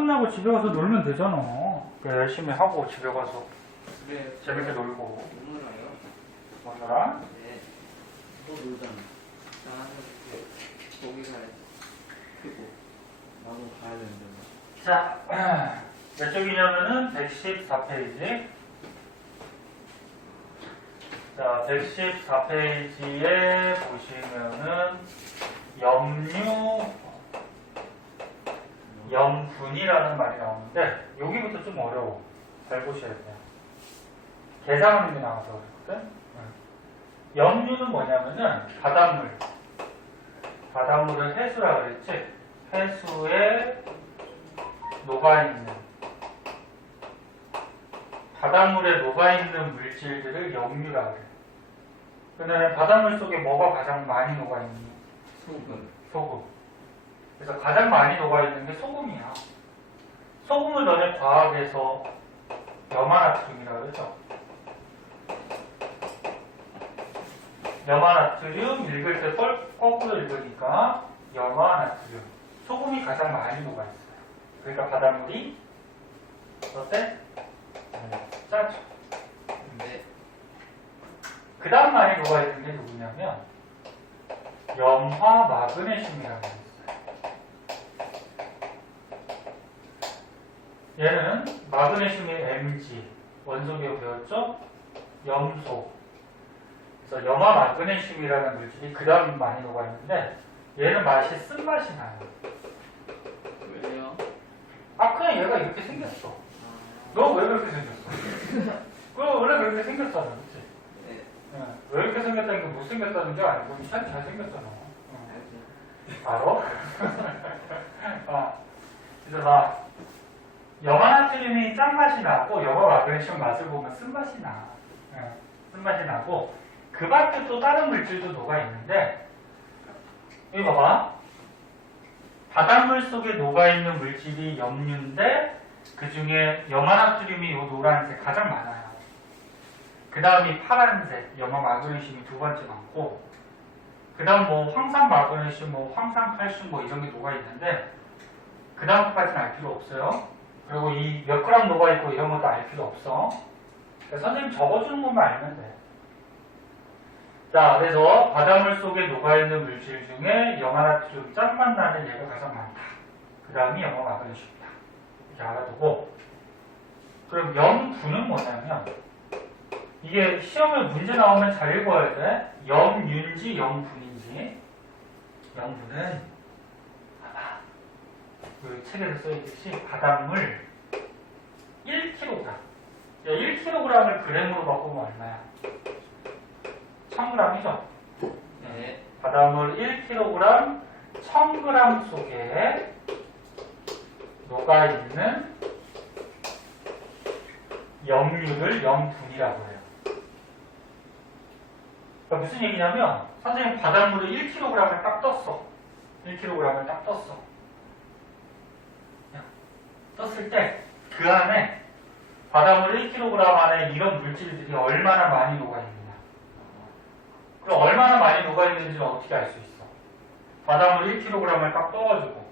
끝나고 집에 가서 놀면 되잖아. 열심히 하고 집에 가서 그래. 재밌게 놀고. 놀아요? 뭐더라? 네. 또 놀잖아. 나는 거기 가야지. 그리고 나도 가야 되는데. 자, 몇 쪽이냐면은 114페이지. 자, 114페이지에 보시면은 염분이라는 말이 나오는데 여기부터 좀 어려워. 잘 보셔야 돼요. 계산하는 게 나와서 그렇거든. 염류는 뭐냐면은 바닷물을 해수라 그랬지. 해수에 녹아있는 바닷물에 녹아있는 물질들을 염류라 그래. 그러면 바닷물 속에 뭐가 가장 많이 녹아있니? 소금. 그래서 가장 많이 녹아있는 게 소금이야. 소금을 너네 과학에서 염화나트륨이라고 그러죠. 염화나트륨 읽을 때 거꾸로 읽으니까 염화나트륨. 소금이 가장 많이 녹아있어요. 그러니까 바닷물이 어때? 짜죠. 네. 그 다음 많이 녹아있는 게 누구냐면 염화 마그네슘이라는 게 있어요. 얘는 마그네슘의 Mg 원소기호 배웠죠? 염소. 그래서 염화 마그네슘이라는 물질이 그 다음 많이 녹아있는데 얘는 맛이 쓴맛이 나요. 왜요? 아 그냥 얘가 이렇게 생겼어. 너 왜 그렇게 생겼어? 그럼 원래 그렇게 생겼잖아, 그치? 네. 왜 이렇게 생겼다는 게 못생겼다는 게 아니고 참 잘생겼잖아. 알죠. 알아? 그래서 막 염화나트륨이 짠맛이 나고 염화 마그네슘 맛을 보면 쓴맛이 나. 쓴맛이 나고 그 밖에 또 다른 물질도 녹아있는데 이거 봐봐. 바닷물 속에 녹아있는 물질이 염류인데 그 중에 염화나트륨이 이 노란색 가장 많아요. 그 다음이 파란색 염화 마그네슘이 두 번째 많고 그 다음 뭐 황산 마그네슘, 뭐 황산 칼슘 뭐 이런 게 녹아있는데 그 다음 것까지는 알 필요 없어요. 그리고 이 몇 그램 녹아있고 이런 것도 알 필요 없어. 그러니까 선생님 적어주는 것만 알면 돼. 자, 그래서 바닷물 속에 녹아있는 물질 중에 염화나트륨 짠맛 나는 얘가 가장 많다. 그 다음이 염화 마그네슘이다. 이렇게 알아두고 그럼 염분은 뭐냐면 이게 시험에 문제 나오면 잘 읽어야 돼. 염유인지 염분인지. 염분은 봐봐. 그 책에서 써있듯이 바닷물 1kg. 1kg을 g으로 바꾸면 얼마야? 1000g이죠? 네. 바닷물 1kg 1000g 속에 녹아있는 염류를 염분이라고 해요. 그러니까 무슨 얘기냐면 선생님 바닷물을 1kg을 딱 떴어. 1kg을 딱 떴어. 떴을 때 그 안에 바닷물 1kg 안에 이런 물질들이 얼마나 많이 녹아있느냐. 그럼 얼마나 많이 녹아있는지는 어떻게 알 수 있어? 바닷물 1kg을 딱 떠가지고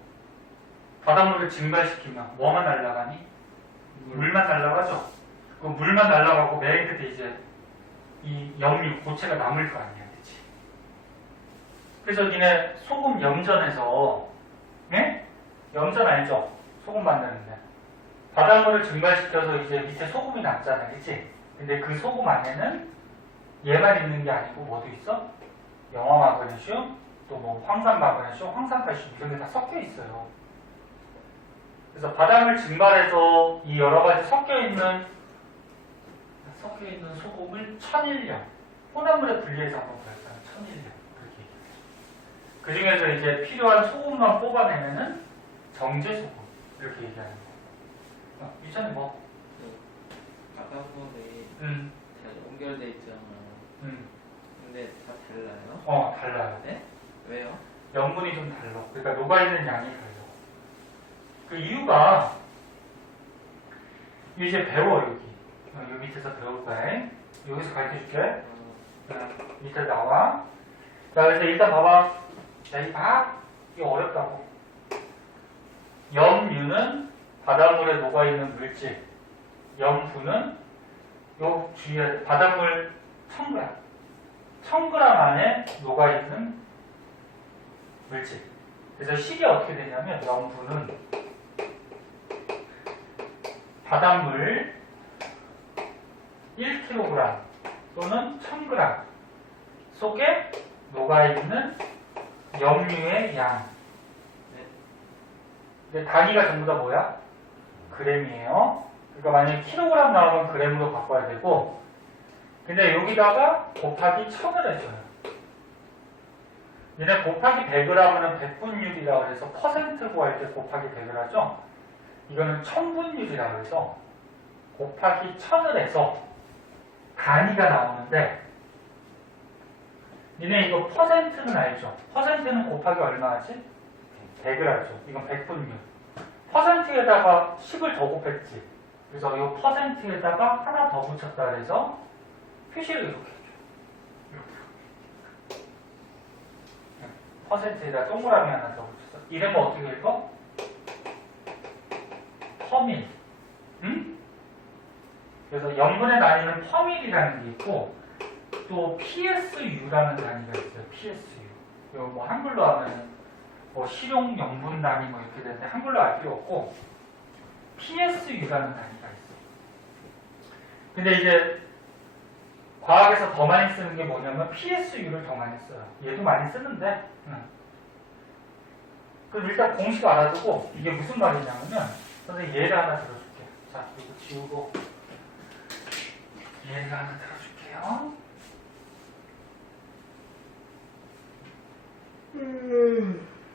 바닷물을 증발시키면 뭐만 날아가니? 물만 날아가죠? 그 물만 날아가고 맨 끝에 이제 이 염류, 고체가 남을 거 아니야, 그치? 그래서 니네 소금 염전에서, 예? 염전 알죠? 소금 만드는데. 바닷물을 증발시켜서 이제 밑에 소금이 남잖아, 그치? 근데 그 소금 안에는 얘만 있는 게 아니고 뭐도 있어? 염화 마그네슘, 또 뭐 황산 마그네슘, 황산 칼슘 이런 게 다 섞여 있어요. 그래서 바닷물 증발해서 이 여러 가지 섞여 있는 소금을 천일염, 혼합물에 분리해서 한번 보였잖아요. 천일염 그렇게 얘기해요. 그 중에서 이제 필요한 소금만 뽑아내면은 정제소금 이렇게 얘기하는 거예요. 유찬이 뭐? 바닷물이 잘 연결돼 있잖아. 근데 다 달라요? 달라요. 네? 왜요? 염분이 좀 달라. 그러니까 녹아있는 양이 달라. 그 이유가 이제 배워 여기. 여기 밑에서 배울 거야. 여기서 가르쳐줄게. 밑에 나와. 자, 그래서 일단 봐봐. 자, 이거 어렵다고. 염류는 바닷물에 녹아있는 물질 염분은 요 주위에 바닷물 1000g 1000g 안에 녹아있는 물질. 그래서 식이 어떻게 되냐면 염분은 바닷물 1kg 또는 1000g 속에 녹아있는 염류의 양. 근데 단위가 전부 다 뭐야? 그램이에요. 그러니까 만약에 킬로그램 나오면 그램으로 바꿔야 되고, 근데 여기다가 곱하기 1000을 해줘요. 얘네 곱하기 100g은 백분율이라고 해서 퍼센트 구할 때 곱하기 100을 하죠. 이거는 천분율이라고 해서 곱하기 1000을 해서 단위가 나오는데, 니네 이거 퍼센트는 알죠? 퍼센트는 곱하기 얼마 하지? 100을 하죠. 이건 백분율. 퍼센트에다가 10을 더 곱했지. 그래서 이 퍼센트에다가 하나 더 붙였다 그래서 표시를 이렇게 해줘. 이렇게. 퍼센트에다 동그라미 하나 더 붙였어. 이러면 어떻게 읽어? 퍼밀. 응? 그래서 염분의 단위는 퍼밀이라는 게 있고, 또 PSU라는 단위가 있어요. PSU. 이거 뭐 한글로 하면 뭐 실용 염분 단위 뭐 이렇게 되는데 한글로 알 필요 없고 PSU라는 단위가 있어요. 근데 이제 과학에서 더 많이 쓰는 게 뭐냐면 PSU를 더 많이 써요. 얘도 많이 쓰는데. 그럼 일단 공식 알아두고 이게 무슨 말이냐면요. 선생님 예를 하나 들어줄게. 자, 이거 지우고 예를 하나 들어줄게요. 선생님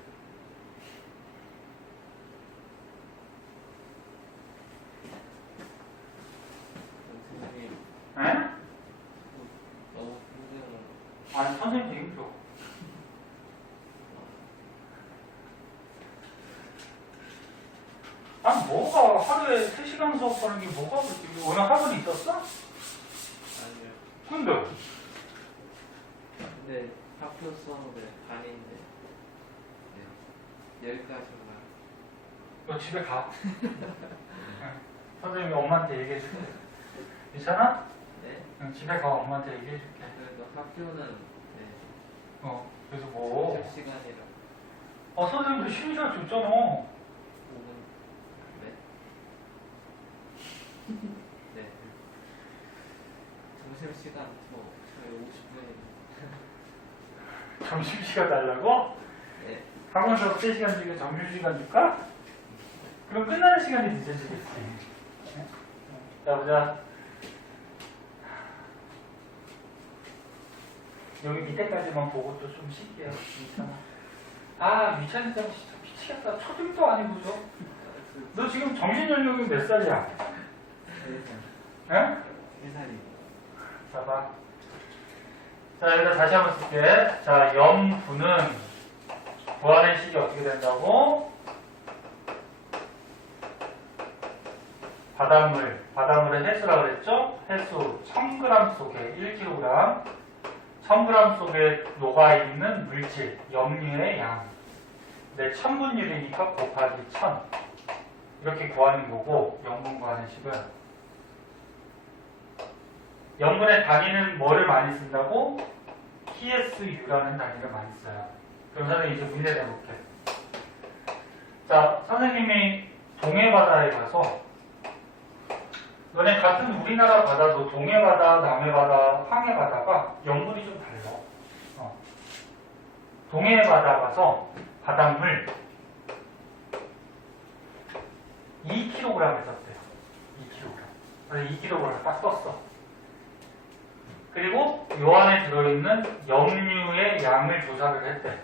에? 너무 힘들어요. 아니 선생님 되게 힘들어. 아니 뭐가 하루에 3시간 수업하는 게 뭐가 그렇게 오늘 학원이 있었어? 아니요. 근데 근데 학교 수업을 반인데 네. 여기까지만. 너 집에 가. 선생님이 엄마한테 얘기해줄게. 괜찮아? 네. 응, 집에 가. 엄마한테 얘기해줄게. 그래도 학교는 네. 그래서 뭐? 시간이라 선생님도 쉬는 시간 줬잖아. 5분. 네. 네. 점심 시간 저희 50분인데. 점심시간 달라고? 네. 학원 수업 3시간 중에 점심시간 줄까? 그럼 끝나는 시간이 늦어지겠지. 네? 자, 보자. 여기 밑에까지만 보고 또 좀 쉴게요. 괜찮아. 아, 미찬이짱 진짜 미치겠다. 초딩도 아니고서. 너 지금 정신연령이 몇 살이야? 3살. 에? 3살이. 봐봐. 자, 여기다 다시 한번 쓸게. 자, 염분은 구하는 식이 어떻게 된다고? 바닷물의 해수라고 그랬죠? 해수 1000g 속에 1kg 1000g 속에 녹아있는 물질, 염류의 양. 근데 천분율이니까 곱하기 1000. 이렇게 구하는 거고, 염분 구하는 식은. 염분의 단위는 뭐를 많이 쓴다고? PSU라는 단위를 많이 써요. 그럼 선생님 이제 문제 내볼게. 자, 선생님이 동해바다에 가서 너네 같은 우리나라 바다도 동해바다, 남해바다, 황해바다가 염분이 좀 달라. 동해바다 가서 바닷물 2kg을 썼대요. 2kg. 그래서 2kg을 딱 썼어. 그리고 요 안에 들어있는 염류의 양을 조사를 했대.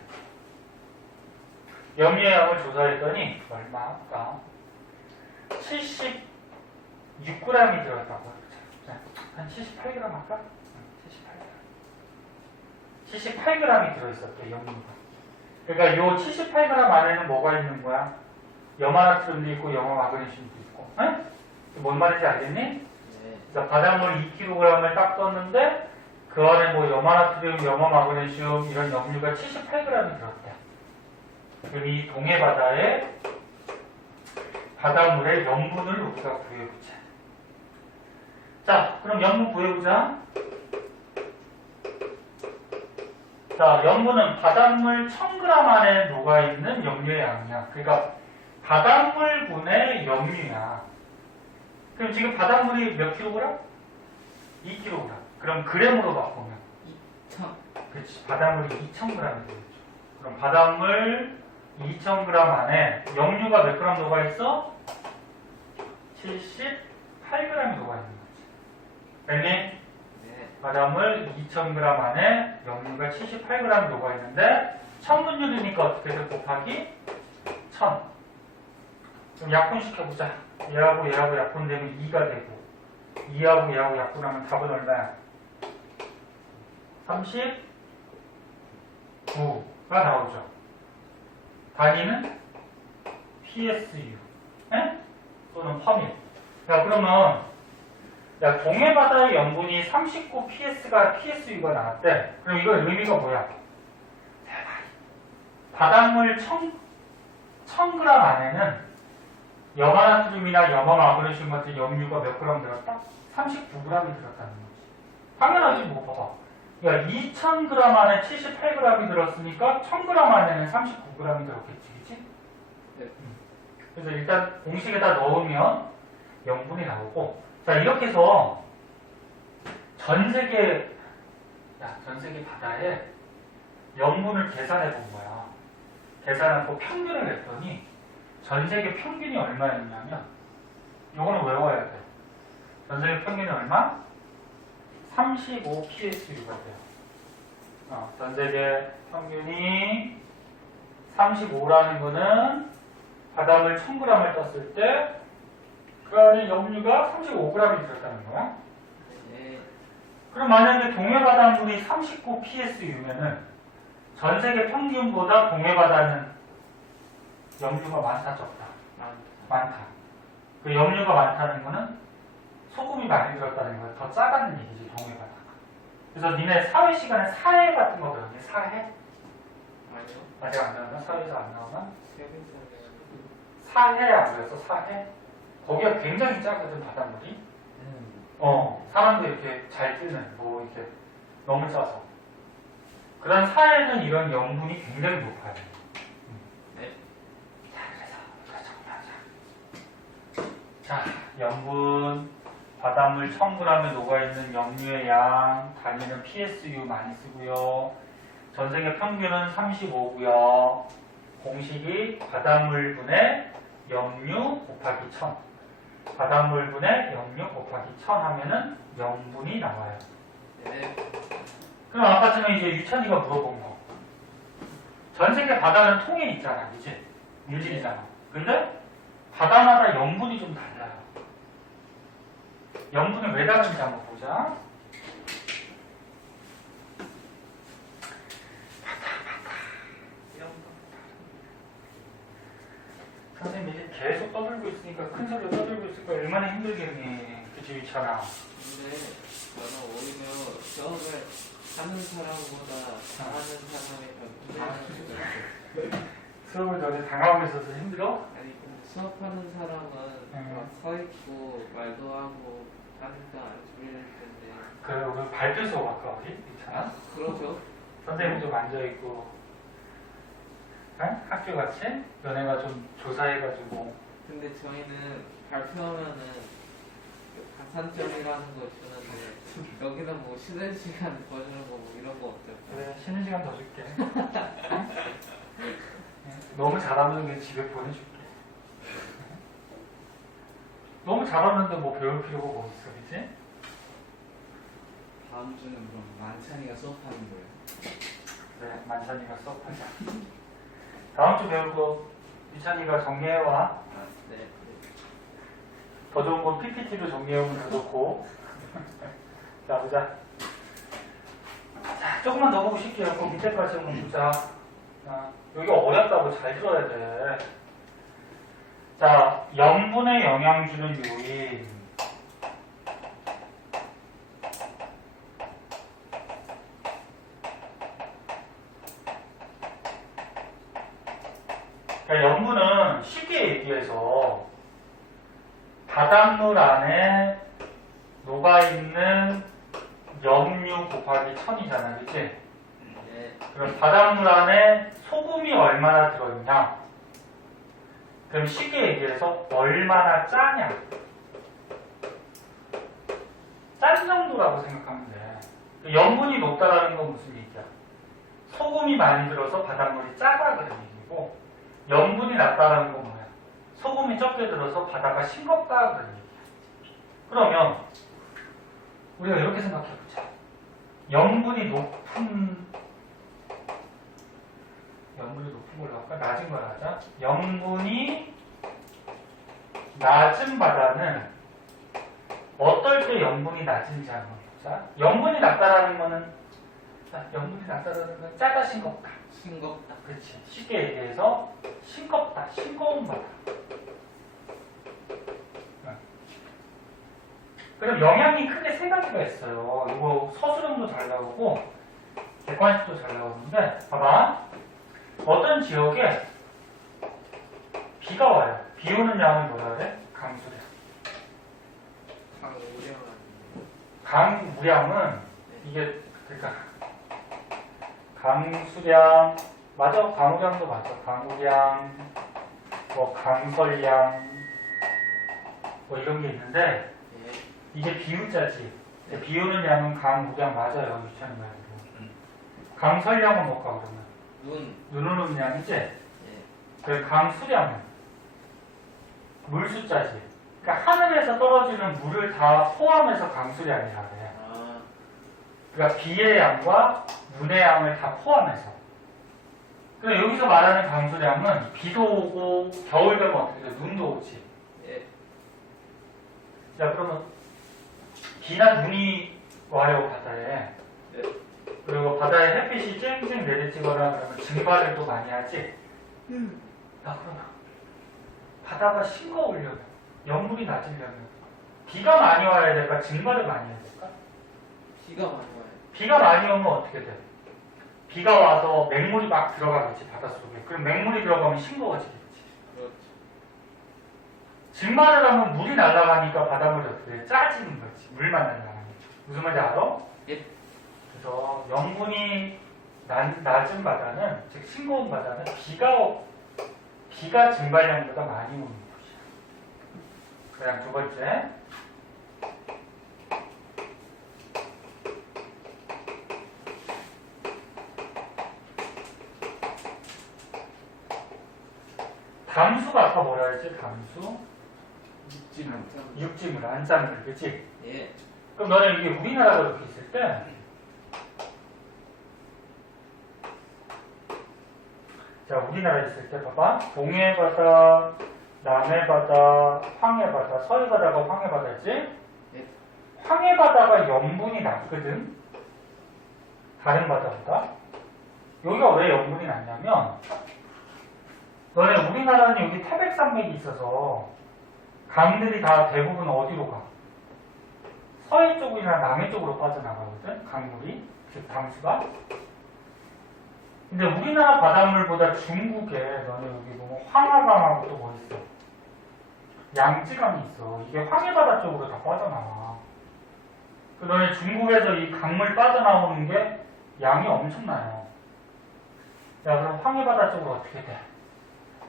염류의 양을 조사했더니 얼마일까? 76g이 들어있다고. 한 78g 할까? 78g. 78g이 들어있었대, 염류가. 그러니까 요 78g 안에는 뭐가 있는 거야? 염화나트륨도 있고 염화마그네슘도 있고. 응? 뭔 말인지 알겠니? 네. 그러니까 바닷물 2kg을 딱 썼는데 그 안에 뭐 염화나트륨, 염화마그네슘 이런 염류가 78g이 들었대. 그럼 이 동해바다에 바닷물에 염분을 우리가 구해보자. 자, 그럼 염분 구해보자. 자, 염분은 바닷물 1000g 안에 녹아있는 염료의 양이야. 그러니까 바닷물분의 염류야. 그럼 지금 바닷물이 몇 킬로그램? 2kg. 그럼 그램으로 바꾸면 2천. 그렇지. 바닷물이 2000g이 되겠죠. 그럼 바닷물 2000g 안에 염류가 몇 그램 녹아있어? 78g이 녹아있는 거지. 알니? 네. 바닷물 2000g 안에 염류가 78g 녹아있는데 천분율이니까 어떻게 돼? 곱하기 1000. 그럼 약분시켜보자. 얘하고 얘하고 약분되면 2가 되고 2하고 얘하고 약분하면 답은 얼마야? 39가 나오죠. 단위는 PSU 또는 퍼밀. 야, 그러면 야, 동해바다의 염분이 39 PSU가 나왔대. 그럼 이거 의미가 뭐야? 바닷물 1000g 안에는 염화나트륨이나 염화마그네슘 같은 염류가 몇 그램 들었다? 39g이 들었다는 거지. 당연하지 뭐 봐봐. 야, 2000g 안에 78g이 들었으니까 1000g 안에는 39g이 들었겠지, 그치? 네. 그래서 일단 공식에다 넣으면 염분이 나오고, 자, 이렇게 해서 전 세계 바다에 염분을 계산해 본 거야. 계산하고 평균을 냈더니 전 세계 평균이 얼마였냐면, 요거는 외워야 돼. 전 세계 평균이 얼마? 35 PSU가 돼요. 전 세계 평균이 35라는 거는 바닷물 1000g을 떴을 때 그 안에 염류가 35g이 들었다는 거야. 네. 그럼 만약에 동해바닷물이 39 PSU면은 전 세계 평균보다 동해바다는 염류가 많다, 적다? 많다. 그 염류가 많다는 거는 소금이 많이 들었다는 거야. 더 짜다는 얘기지, 동해바다가. 그래서 니네 사회 시간에 사해 같은 거 배웠니? 사해? 아니요. 아직 안 나오나? 사회에서 안 나오나? 세계사를. 사해 안 배웠어? 사해? 거기가 굉장히 짜거든, 바닷물이. 사람도 이렇게 잘 뜨는, 뭐, 이렇게 너무 짜서. 그런 사해는 이런 염분이 굉장히 높아요. 네. 자, 그래서 이거 정리하자. 자, 염분, 바닷물 1000g에 녹아있는 염류의 양, 단위는 PSU 많이 쓰고요. 전 세계 평균은 35고요. 공식이 바닷물분의 염류 곱하기 1000. 바닷물분의 염류 곱하기 1000 하면은 염분이 나와요. 네. 그럼 아까 전에 이제 유찬이가 물어본 거. 전 세계 바다는 통에 있잖아, 그치? 물질이잖아. 근데 바다마다 염분이 좀 달라요. 염분이 왜 다른지 한번 보자. 선생님 이제 계속 떠들고 있으니까 큰 소리로 떠들고 있으니까 얼마나 힘들겠니. 그치, 유찬아? 근데 저는 오히려 수업을 하는 사람보다 잘하는 사람이 더 힘들다는 생각이 수업을 너네 당하고 있어서 힘들어? 아니 근데 수업하는 사람은 막 서 있고 말도 하고 하니까 안 졸릴 텐데. 그래, 우리 발표 수업 할까, 우리? 유찬아? 그러죠. 선생님 좀 앉아있고, 응? 학교 같이? 너네가 좀 조사해가지고. 근데 저희는 발표하면은 그 가산점이라는 거 주는데 여기는 뭐 쉬는 시간 더 주는 거 뭐 이런 거 없죠? 그래, 쉬는 시간 더 줄게. 응? 너무 잘하면 그냥 집에 보내줄게. 너무 잘하는데 뭐 배울 필요가 뭐 있어, 그치? 다음 주는 그럼 만찬이가 수업하는 거예요? 그래, 만찬이가 수업하자. 다음 주 배울 거 유찬이가 정리해와. 아, 네. 더 좋은 건 PPT로 정리해오면 더 좋고. 자, 보자. 자, 조금만 더 보고 싶게요. 그 밑에까지 한번 보자. 자, 여기 어렵다고 잘 들어야 돼. 자, 염분에 영향 주는 요인. 그러니까 염분은 쉽게 얘기해서 바닷물 안에 녹아있는 염류 곱하기 1000이잖아, 그치? 네. 그럼 바닷물 안에 소금이 얼마나 들어있냐? 그럼 쉽게 얘기해서 얼마나 짜냐? 짠 정도라고 생각하면 돼. 염분이 높다라는 건 무슨 얘기야? 소금이 많이 들어서 바닷물이 짜다 그런 얘기고, 염분이 낮다라는 건 뭐야? 소금이 적게 들어서 바다가 싱겁다 그런 얘기야. 그러면 우리가 이렇게 생각해보자. 염분이 높은 걸로 할까? 낮은 걸 하자. 염분이 낮은 바다는 어떨 때 염분이 낮은지 한번 보자. 염분이 낮다라는 거는 짜다 싱겁다. 싱겁다. 그렇지. 쉽게 얘기해서 싱겁다, 싱거운 바다. 그럼 영향이 크게 세 가지가 있어요. 이거 서술형도 잘 나오고 객관식도 잘 나오는데 봐봐. 어떤 지역에 비가 와요. 비 오는 양을 뭐라 그래? 강수량. 강우량은 이게 그러니까 강수량 맞아. 강우량도 맞아. 강우량, 뭐 강설량, 뭐 이런 게 있는데 네. 이게 비유자지. 비 오는 양은 강우량 맞아요. 유치원 말대로. 강설량은 뭘까 그러면? 눈 오는 양이지. 네. 그 강수량은 물 숫자지. 그러니까 하늘에서 떨어지는 물을 다 포함해서 강수량이라 그래. 아. 그러니까 비의 양과 눈의 양을 다 포함해서. 그러니까 여기서 말하는 강수량은 비도 오고 겨울 되면 어떻게 돼? 눈도 오지. 네. 자 그러면 비나 눈이 와요 바다에. 네. 그리고 바다에 햇빛이 쨍쨍 내리쬐거나 그러면 증발을 또 많이 하지. 야 그러면 바다가 싱거우려면 염물이 낮으려면 비가 많이 와야 될까? 증발을 많이 해야 될까? 비가 많이 와요. 비가 많이 오면 어떻게 돼? 비가 와서 맹물이 막 들어가겠지 바닷속에. 그럼 맹물이 들어가면 싱거워지겠지. 그렇죠. 증발을 하면 물이 날아가니까 바닷물이 어떻게 돼? 짜지는 거지. 물만 날아가니까. 무슨 말인지 알아? 예. 그래서 염분이 낮은 바다는, 즉 싱거운 바다는 비가 증발량보다 많이 오는 곳이야. 그다음 두 번째. 담수가 아까 뭐라 했지? 담수? 육지물, 안짠물, 그치? 예. 그럼 너는 이게 우리나라가 이렇게 있을 때, 자, 우리나라에 있을 때 봐봐. 동해바다, 남해바다, 황해바다, 서해바다가 황해바다지? 네. 황해바다가 염분이 낮거든? 다른 바다보다. 여기가 왜 염분이 낮냐면, 너네 우리나라는 여기 태백산맥이 있어서 강들이 다 대부분 어디로 가? 서해 쪽이나 남해 쪽으로 빠져나가거든? 강물이, 즉 담수가. 근데 우리나라 바닷물보다 중국에 너네 여기 보면 황하강하고 또 뭐 있어? 양쯔강이 있어. 이게 황해바다 쪽으로 다 빠져나와. 그 너네 중국에서 이 강물 빠져나오는 게 양이 엄청나요. 자, 그럼 황해바다 쪽으로 어떻게 돼?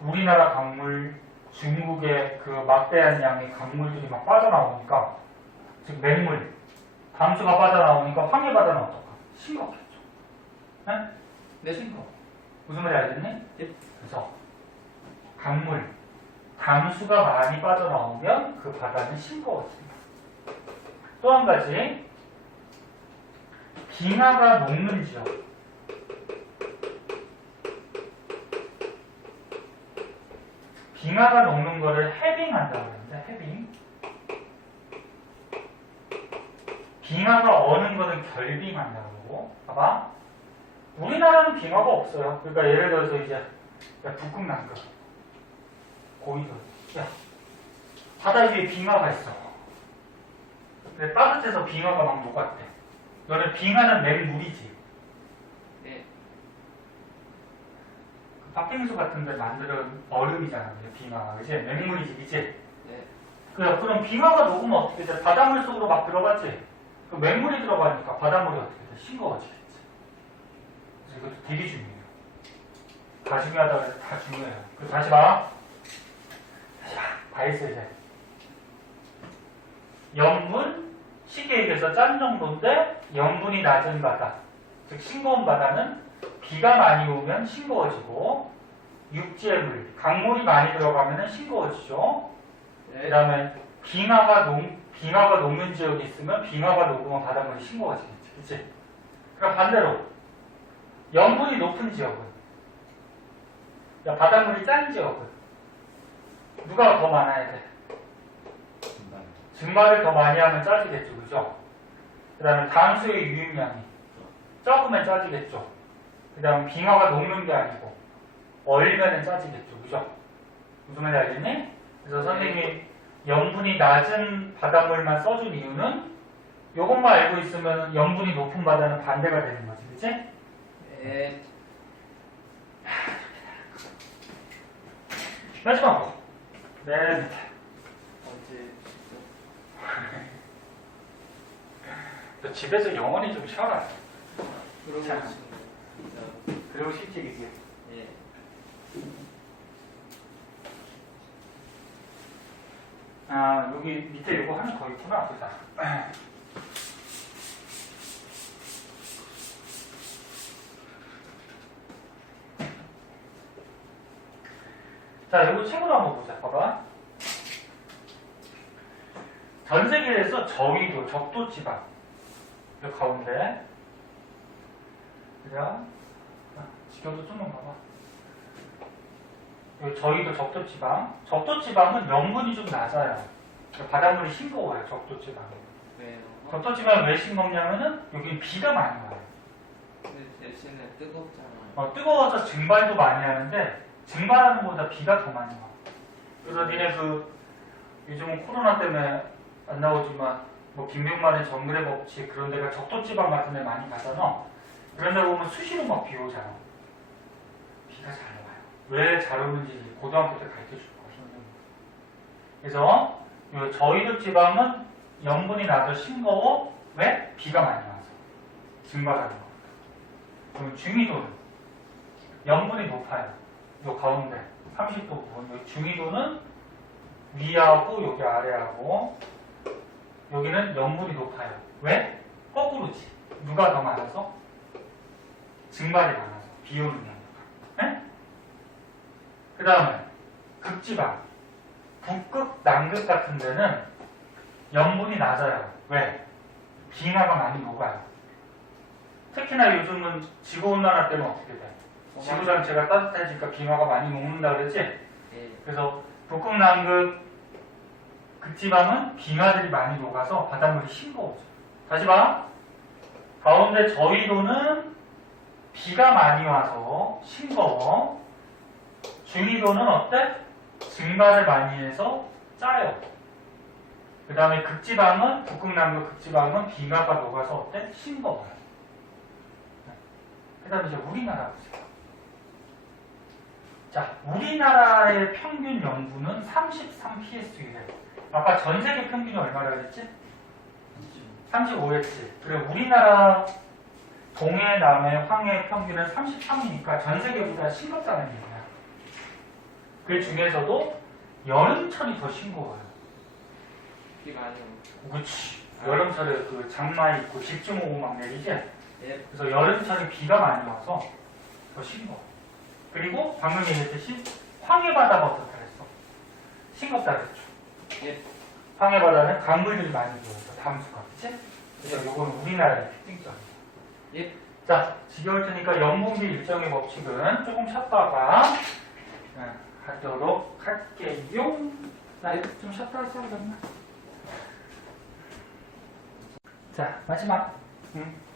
우리나라 강물, 중국의 그 막대한 양의 강물들이 막 빠져나오니까, 즉 맹물, 담수가 빠져나오니까 황해바다는 어떨까? 싱겁겠죠. 네? 네. 싱거워. 무슨 말인지 알겠니? 예. 그래서 강물, 담수가 많이 빠져나오면 그 바다는 싱거워집니다. 또 한 가지, 빙하가 녹는 지역. 빙하가 녹는 거를 해빙한다고 하는데, 해빙. 빙하가 어는 거는 결빙한다고 하고, 봐봐. 우리나라는 빙하가 없어요. 그러니까 예를 들어서 이제, 야, 북극 난 거. 고이도. 야, 바다 위에 빙하가 있어. 근데 따뜻해서 빙하가 막 녹았대. 너는 빙하는 맹물이지. 네. 팥빙수 같은 데 만드는 얼음이잖아, 빙하가. 그치? 맹물이지, 그치? 네. 그럼 빙하가 녹으면 어떻게 돼? 바닷물 속으로 막 들어가지? 그럼 맹물이 들어가니까 바닷물이 어떻게 돼? 싱거워지겠지. 그래서 이것도 되게 중요해요. 다 중요하다고 해서 다 중요해요. 그럼 다시 봐. 다 했어 이제. 염분, 쉽게 얘기해서 짠 정도인데 염분이 낮은 바다, 즉 싱거운 바다는 비가 많이 오면 싱거워지고 육지의 물, 강물이 많이 들어가면 싱거워지죠. 그 다음에 빙하가 녹는 지역이 있으면 빙하가 녹으면 바닷물이 싱거워지겠지. 그치? 그럼 반대로 염분이 높은 지역은, 바닷물이 짠 지역은 누가 더 많아야 돼? 증발을 더 많이 하면 짜지겠죠. 그죠? 그 다음에 담수의 유입량이 적으면 짜지겠죠. 그 다음에 빙하가 녹는 게 아니고 얼면은 짜지겠죠. 그죠? 무슨 말인지 알겠니? 그래서 선생님이 염분이 낮은 바닷물만 써준 이유는 요것만 알고 있으면 염분이 높은 바다는 반대가 되는 거지. 그치? 네. 마지막으로 네 밑에 언제 너 집에서 영원히 좀 쉬어라. 그러고 자. 싶네요. 그리고 실직이지. 예. 아, 여기 밑에 이거 하나 더 있구나. 보자. 자, 이거 책으로 한번 보자. 봐봐. 전 세계에서 저위도, 적도지방. 이 가운데. 그죠? 지켜도 좀만 봐봐. 이 저위도 적도지방. 적도지방은 염분이 좀 낮아요. 바닷물이 싱거워요, 적도지방은. 왜요? 적도지방은 왜 싱겁냐면은 여기 비가 많이 와요. 근데 대신에 뜨겁잖아요. 뜨거워서 증발도 많이 하는데 증발하는 것보다 비가 더 많이 와. 그래서 니네 요즘은 코로나 때문에 안 나오지만 뭐 김병만의 정글의 법칙 그런 데가 적도지방 같은 데 많이 가잖아. 그런 데 보면 수시로 막 비 오잖아. 비가 잘 와요. 왜 잘 오는지 고등학교 때 가르쳐 줄 거야, 선생님. 그래서 요 저희도 지방은 염분이 나도 싱거워. 왜? 비가 많이 와서. 증발하는 거. 그럼 중위도는 염분이 높아요. 요 가운데 30도 부분. 요 중위도는 위하고 여기 아래하고 여기는 염분이 높아요. 왜? 거꾸로지. 누가 더 많아서? 증발이 많아서. 비 오는 양보다. 네? 그 다음에 극지방. 북극, 남극 같은 데는 염분이 낮아요. 왜? 빙하가 많이 녹아요. 특히나 요즘은 지구온난화 때문에 어떻게 돼? 지구 전체가 따뜻해지니까 빙하가 많이 녹는다 그랬지? 예. 그래서 북극, 남극, 극지방은 빙하들이 많이 녹아서 바닷물이 싱거워져. 다시 봐. 가운데 저위도는 비가 많이 와서 싱거워. 중위도는 어때? 증발을 많이 해서 짜요. 그 다음에 극지방은, 북극, 남극, 극지방은 빙하가 녹아서 어때? 싱거워요. 그 다음에 이제 우리나라 보세요. 자, 우리나라의 평균 염분은 33ps이래요. 아까 전 세계 평균이 얼마라 그랬지? 35였지. 그래, 우리나라 동해, 남해, 황해 평균은 33이니까 전 세계보다 싱겁다는 얘기야. 그 중에서도 여름철이 더 싱거워요. 비 많이 오고. 그렇지. 여름철에 그 장마 있고 집중 오고 막 내리지? 예. 그래서 여름철에 비가 많이 와서 더 싱거워. 그리고 방금 얘기했듯이 황해바다가 어떻다 그랬어? 싱겁다 그랬죠. 예. 황해바다는 강물들이 많이 들어서 담수가, 그치? 그래서 요거는 우리나라의 특징점이에요. 예. 자, 지겨울 테니까 염분비 일정의 법칙은 조금 쉬었다가 하도록 할게요. 나 이거 좀 쉬었다 할까 그러면? 자, 마지막.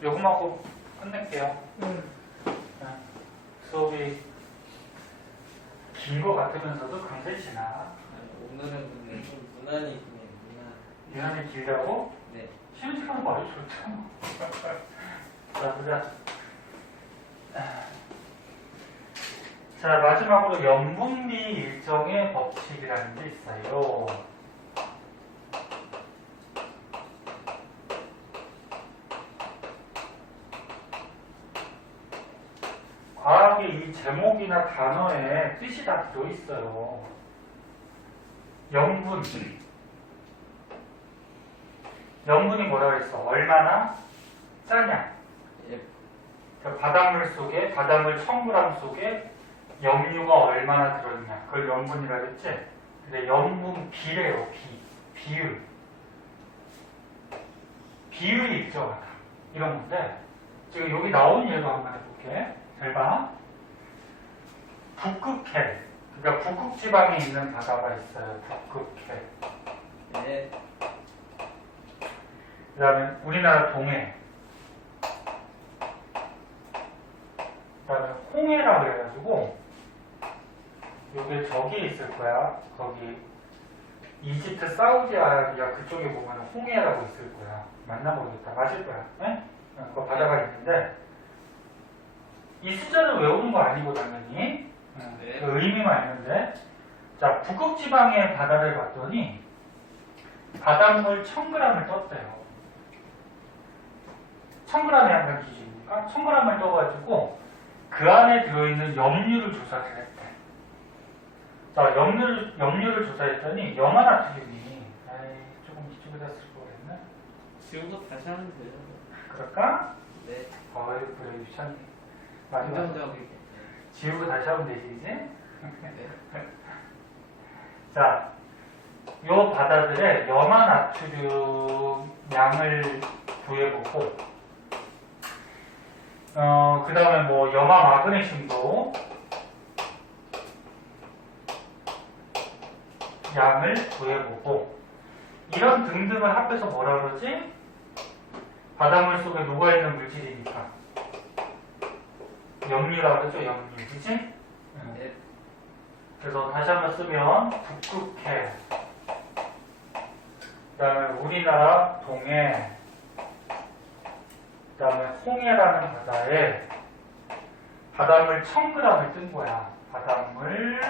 요것만 하고 끝낼게요. 수업이 긴 거 같으면서도 굉장히 지나. 아니, 오늘은 근데 좀 무난히 그냥 무난. 유난히 길다고? 네. 쉬는 시간 말이 좋잖아. 자, 보자. 자, 마지막으로 염분비 일정의 법칙이라는 게 있어요. 마지막에 이 제목이나 단어에 뜻이 다 들어있어요. 염분. 염분이 뭐라 그랬어? 얼마나 짜냐? 예. 그 바닷물 속에, 바닷물 1000g 속에 염류가 얼마나 들어있냐? 그걸 염분이라 그랬지? 근데 염분 비례요, 비율. 비율이 일정하다. 이런 건데, 지금 여기 나온 예도 한번 해볼게. 잘 봐. 북극해. 그러니까 북극지방에 있는 바다가 있어요. 북극해. 네. 그 다음에 우리나라 동해. 그 다음에 홍해라 그래가지고, 요게 저기 있을 거야. 거기, 이집트, 사우디아라비아 그쪽에 보면 홍해라고 있을 거야. 맞나 모르겠다. 맞을 거야. 네? 그 바다가 있는데, 이 숫자를 외우는 거 아니고, 당연히. 네. 그 의미만 있는데, 자, 북극지방의 바다를 봤더니, 바닷물 1000g을 떴대요. 1000g이 항상 기준이니까, 1000g을 떠가지고, 그 안에 들어있는 염류를 조사를 했대. 자, 염류를 조사했더니, 염화나트륨이, 조금 이쪽에다 쓸 거 그랬나? 지금부터 다시 하면 돼요. 그럴까? 네. 그래, 유찬이. 맞아, 맞아. 긍정적이게. 지우고 다시 하면 되지, 이제? 네. 자, 요 바다들의 염화나트륨 양을 구해보고, 그 다음에 뭐, 염화마그네슘도 양을 구해보고, 이런 등등을 합해서 뭐라 그러지? 바닷물 속에 녹아있는 물질이니까. 염류라고 그러죠, 염류. 그치? 네. 그래서 다시 한번 쓰면, 북극해. 그 다음에 우리나라 동해. 그 다음에 홍해라는 바다에 바닷물 1000g을 뜬 거야. 바닷물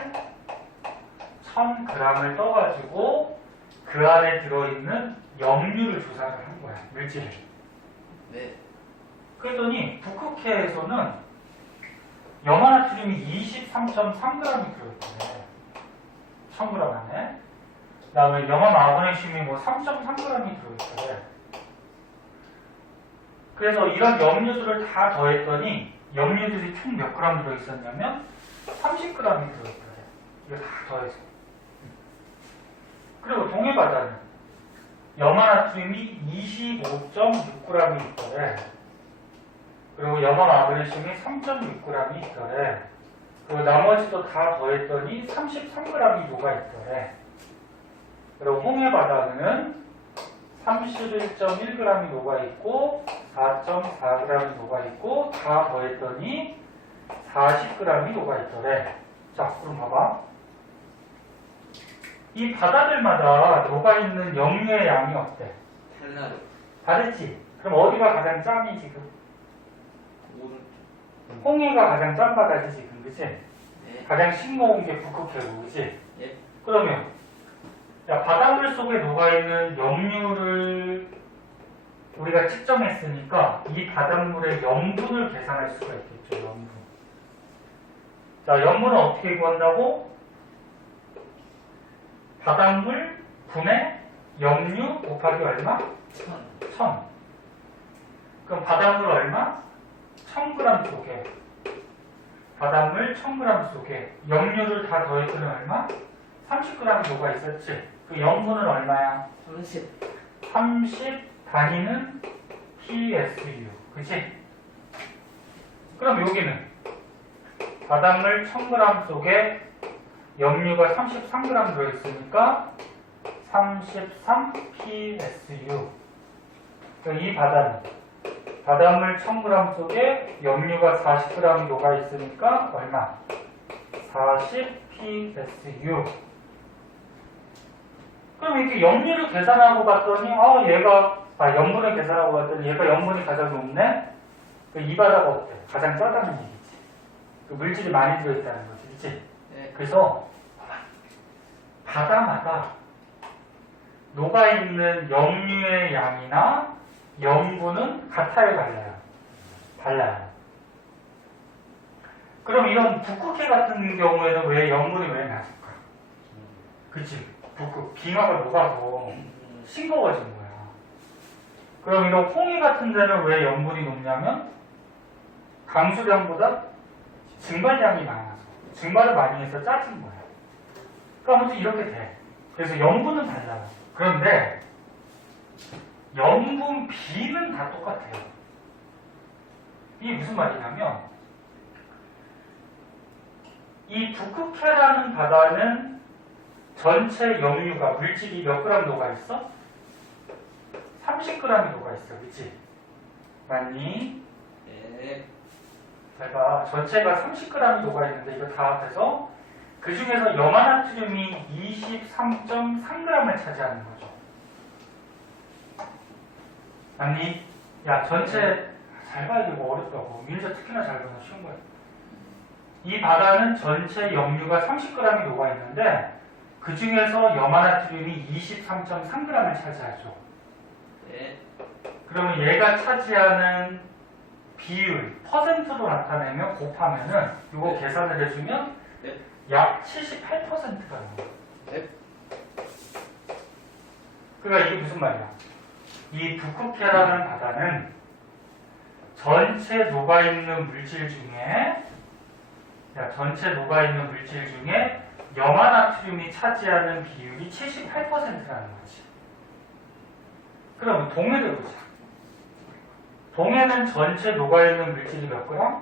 1000g을 떠가지고 그 안에 들어있는 염류를 조사를 한 거야. 물질을. 네. 그랬더니 북극해에서는 염화나트륨이 23.3g이 들어있대. 1000g 안에. 그 다음에 염화마그네슘이 뭐 3.3g이 들어있대. 그래서 이런 염류들을 다 더했더니 염류들이 총 몇 그램 들어있었냐면 30g이 들어있대. 이거 다 더해서. 그리고 동해바다는 염화나트륨이 25.6g이 있더래. 그리고 염화마그네슘이 3.6g이 있더래. 그리고 나머지도 다 더했더니 33g이 녹아있더래. 그리고 홍해바다는 31.1g이 녹아있고 4.4g이 녹아있고 다 더했더니 40g이 녹아있더래. 자, 그럼 봐봐. 이 바다들마다 녹아있는 염류의 양이 어때? 달라요. 다르지? 그럼 어디가 가장 짬이 지금? 오른쪽. 홍해가 가장 짠 바다지 지금, 그치? 네. 가장 싱거운 게 북극해고, 그치? 예. 그러면 야, 바닷물 속에 녹아있는 염류를 우리가 측정했으니까 이 바닷물의 염분을 계산할 수가 있겠죠. 염분. 자, 염분은 어떻게 구한다고? 바닷물 분의 염류 곱하기 얼마? 1000. 그럼 바닷물 얼마? 1000g 속에 바닷물 1000g 속에 염류를 다 더해주면 얼마? 30g 녹아 있었지. 그 염분은 얼마야? 30 단위는 PSU. 그치? 그럼 여기는 바닷물 1000g 속에 염류가 33g 들어있으니까 33 PSU. 이 바다는 바닷물 1000g 속에 염류가 40g이 녹아있으니까 얼마? 40 PSU. 그럼 이렇게 염류를 계산하고 봤더니 염분을 계산하고 봤더니 얘가 염분이 가장 높네? 이 바다가 어때? 가장 짜다는 얘기지. 그 물질이 많이 들어있다는 거지. 그치? 네. 그래서 바다마다 녹아있는 염류의 양이나 염분은 같아요, 달라요? 달라요. 그럼 이런 북극해 같은 경우에는 왜 염분이 왜 낮을까? 그치? 북극, 빙하가 녹아서 싱거워진 거야. 그럼 이런 홍해 같은 데는 왜 염분이 높냐면 강수량보다 증발량이 많아서 증발을 많이 해서 짜진 거야. 그러니까 아무튼 이렇게 돼. 그래서 염분은 달라요. 그런데 염분 비는 다 똑같아요. 이게 무슨 말이냐면 이 북극해라는 바다는 전체 염류가 물질이 몇 그램 녹아있어? 30g이 녹아있어. 그치? 맞니? 네. 잘 봐. 전체가 30g이 녹아있는데 이거 다 합해서 그 중에서 염화나트륨이 23.3g을 차지하는 거죠. 맞니? 야, 전체 잘 봐. 이거 어렵다고. 민자 특히나 잘 보면 쉬운 거야. 이 바다는 전체 염류가 30g이 녹아있는데 그 중에서 염화나트륨이 23.3g을 차지하죠. 네. 그러면 얘가 차지하는 비율, 퍼센트로 나타내면 곱하면은 이거 계산을 해주면 네. 약 78%가 나와요. 네. 그러니까 이게 무슨 말이야? 이 북극해라는 바다는 전체 녹아있는 물질 중에 염화나트륨이 차지하는 비율이 78%라는 거지. 그럼 동해를 보자. 동해는 전체 녹아있는 물질이 몇 그램?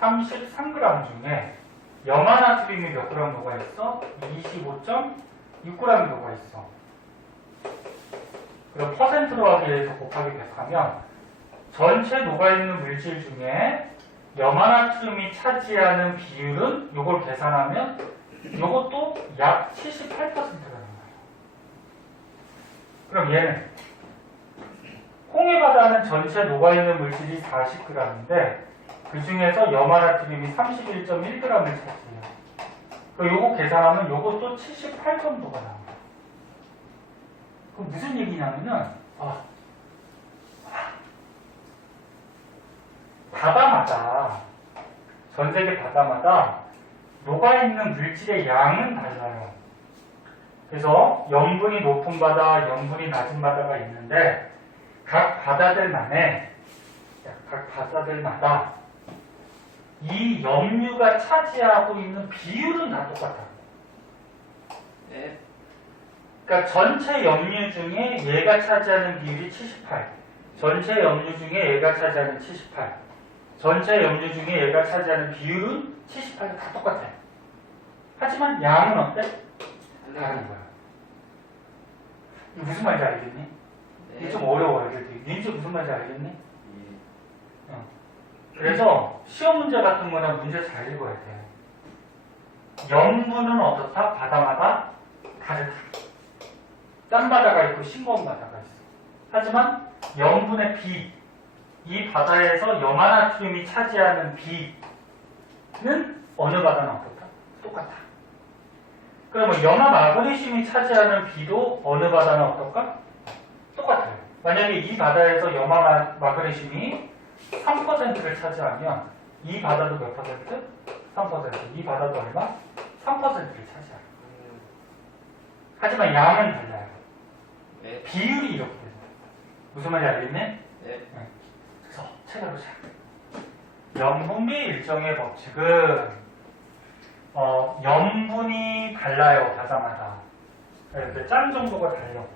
33g 중에 염화나트륨이 몇 그램 녹아있어? 25.6g 녹아있어. 그럼 퍼센트로 하기 위해서 곱하기 100하면 전체 녹아있는 물질 중에 염화나트륨이 차지하는 비율은 이걸 계산하면 이것도 약 78%라는 거예요. 그럼 얘는 홍해바다는 전체 녹아있는 물질이 40g인데 그 중에서 염화나트륨이 31.1g을 차지해요. 그럼 요거 계산하면 요것도 78 정도가 나와요. 그럼 무슨 얘기냐면은 바다마다 전 세계 바다마다 녹아있는 물질의 양은 달라요. 그래서 염분이 높은 바다, 염분이 낮은 바다가 있는데 각 바다들마다 이 염류가 차지하고 있는 비율은 다 똑같아요. 네. 그러니까 전체 염류 중에 얘가 차지하는 비율이 78, 전체 염류 중에 얘가 차지하는 78, 전체 염류 중에 얘가 차지하는 비율은 78이 다 똑같아요. 하지만 양은 어때? 다른 거야. 이게 무슨 말인지 알겠니? 이게 좀 어려워요. 민지 무슨 말인지 알겠니? 그래서 시험 문제 같은 거는 문제 잘 읽어야 돼. 염분은 어떻다? 바다마다 다르다. 짠 바다가 있고 싱거운 바다가 있어. 하지만 염분의 비, 이 바다에서 염화나트륨이 차지하는 비는 어느 바다나 어떻다? 똑같아. 그러면 염화 마그네슘이 차지하는 비도 어느 바다나 어떨까? 똑같아요. 만약에 이 바다에서 염화 마그네슘이 3%를 차지하면 이 바다도 몇 퍼센트? 3%. 이 바다도 얼마? 3%를 차지해요. 하지만 양은 달라요. 네. 비율이 이렇게 돼요. 무슨 말인지 알겠니? 네. 그래서 찾아보자. 염분비 일정의 법칙은 염분이 달라요. 바다마다. 이렇게 짠 정도가 달라요.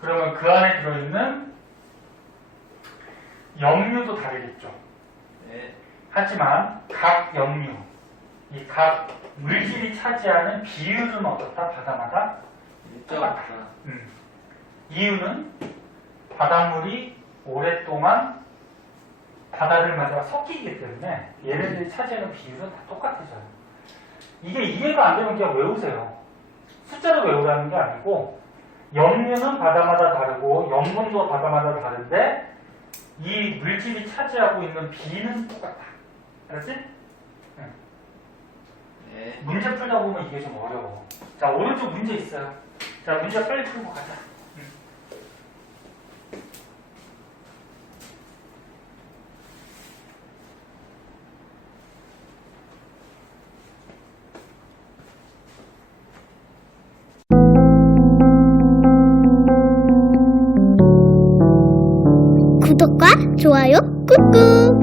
그러면 그 안에 들어있는 염류도 다르겠죠. 네. 하지만 각 염류, 이 각 물질이 차지하는 비율은 어떻다? 바다마다 일정하다. 이유는 바닷물이 오랫동안 바다들마다 섞이기 때문에 얘네들이 차지하는 비율은 다 똑같아져요. 이게 이해가 안 되면 그냥 외우세요. 숫자로 외우라는 게 아니고 염류는 바다마다 다르고 염분도 바다마다 다른데 이 물질이 차지하고 있는 비는 똑같아. 알았지? 네. 문제 풀다 보면 이게 좀 어려워. 자, 오른쪽 문제 있어요. 자, 문제 빨리 풀고 가자. 구독과 좋아요 꾹꾹.